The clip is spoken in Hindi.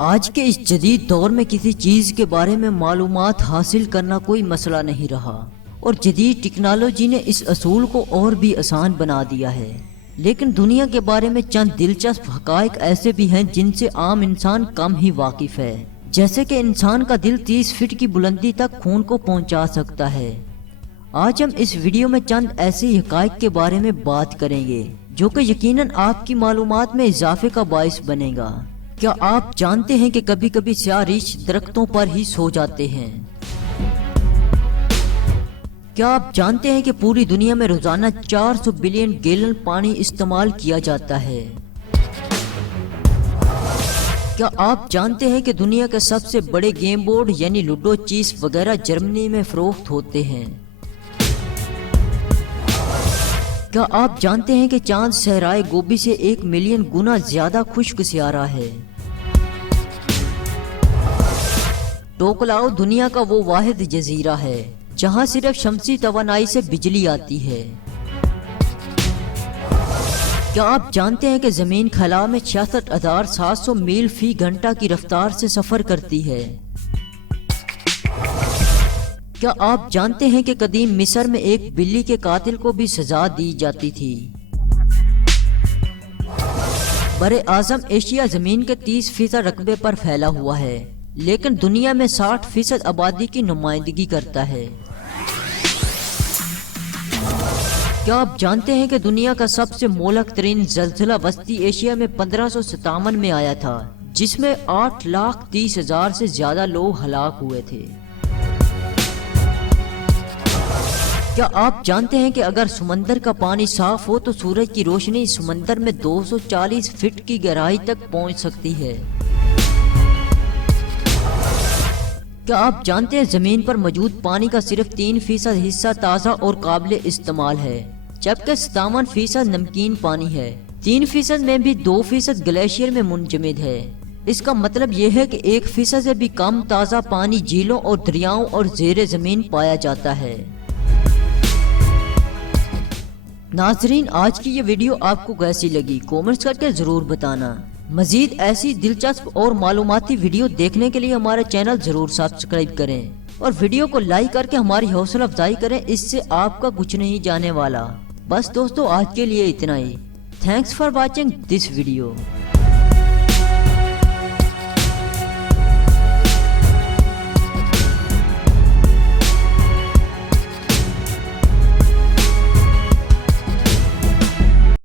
आज के इस जदीद दौर में किसी चीज़ के बारे में मालूमात हासिल करना कोई मसला नहीं रहा और जदीद टेक्नोलॉजी ने इस असूल को और भी आसान बना दिया है। लेकिन दुनिया के बारे में चंद दिलचस्प हकायक ऐसे भी हैं जिनसे आम इंसान कम ही वाकिफ है, जैसे कि इंसान का दिल 30 फीट की बुलंदी तक खून को पहुंचा सकता है। आज हम इस वीडियो में चंद ऐसे हकायक के बारे में बात करेंगे जो कि यकीनन आपकी मालूमात में इजाफे का बाइस बनेगा। क्या आप जानते हैं कि कभी कभी स्याह रीछ दरख्तों पर ही सो जाते हैं? क्या आप जानते हैं कि पूरी दुनिया में रोजाना 400 बिलियन गैलन पानी इस्तेमाल किया जाता है? क्या आप जानते हैं कि दुनिया के सबसे बड़े गेम बोर्ड यानी लूडो, चीस वगैरह जर्मनी में फरोख्त होते हैं? क्या आप जानते हैं कि चांद सहराए गोभी से 1 मिलियन गुना ज्यादा खुश्क सियारा है? टोकलाओ दुनिया का वो वाहिद जजीरा है जहां सिर्फ शमसी तवानाई से बिजली आती है। क्या आप जानते हैं कि जमीन खला में 66,700 मील फी घंटा की रफ्तार से सफर करती है? क्या आप जानते हैं कि कदीम मिस्र में एक बिल्ली के कातिल को भी सजा दी जाती थी? बरे आजम एशिया जमीन के 30% रकबे पर फैला हुआ है, लेकिन दुनिया में 60% आबादी की नुमाइंदगी करता है। क्या आप जानते हैं कि दुनिया का सबसे मोहलक तरीन जलजिला वस्ती एशिया में 1557 में आया था, जिसमें 8,30,000 से ज्यादा लोग हलाक हुए थे। क्या आप जानते हैं कि अगर समंदर का पानी साफ हो तो सूरज की रोशनी समंदर में 240 फीट की गहराई तक पहुंच सकती है? क्या आप जानते हैं जमीन पर मौजूद पानी का सिर्फ 3% हिस्सा ताज़ा और काबिल इस्तेमाल है, जबकि 57% नमकीन पानी है। 3% में भी 2% ग्लेशियर में मुंजमद है। इसका मतलब यह है कि 1% से भी कम ताज़ा पानी झीलों और दरियाओं और ज़ेरे ज़मीन पाया जाता है। नाजरीन, आज की ये वीडियो आपको कैसी लगी कमेंट्स करके ज़रूर बताना। मजीद ऐसी दिलचस्प और मालूमाती वीडियो देखने के लिए हमारे चैनल जरूर सब्सक्राइब करें और वीडियो को लाइक करके हमारी हौसला अफजाई करें। इससे आपका कुछ नहीं जाने वाला। बस दोस्तों, आज के लिए इतना ही। Thanks for watching this video.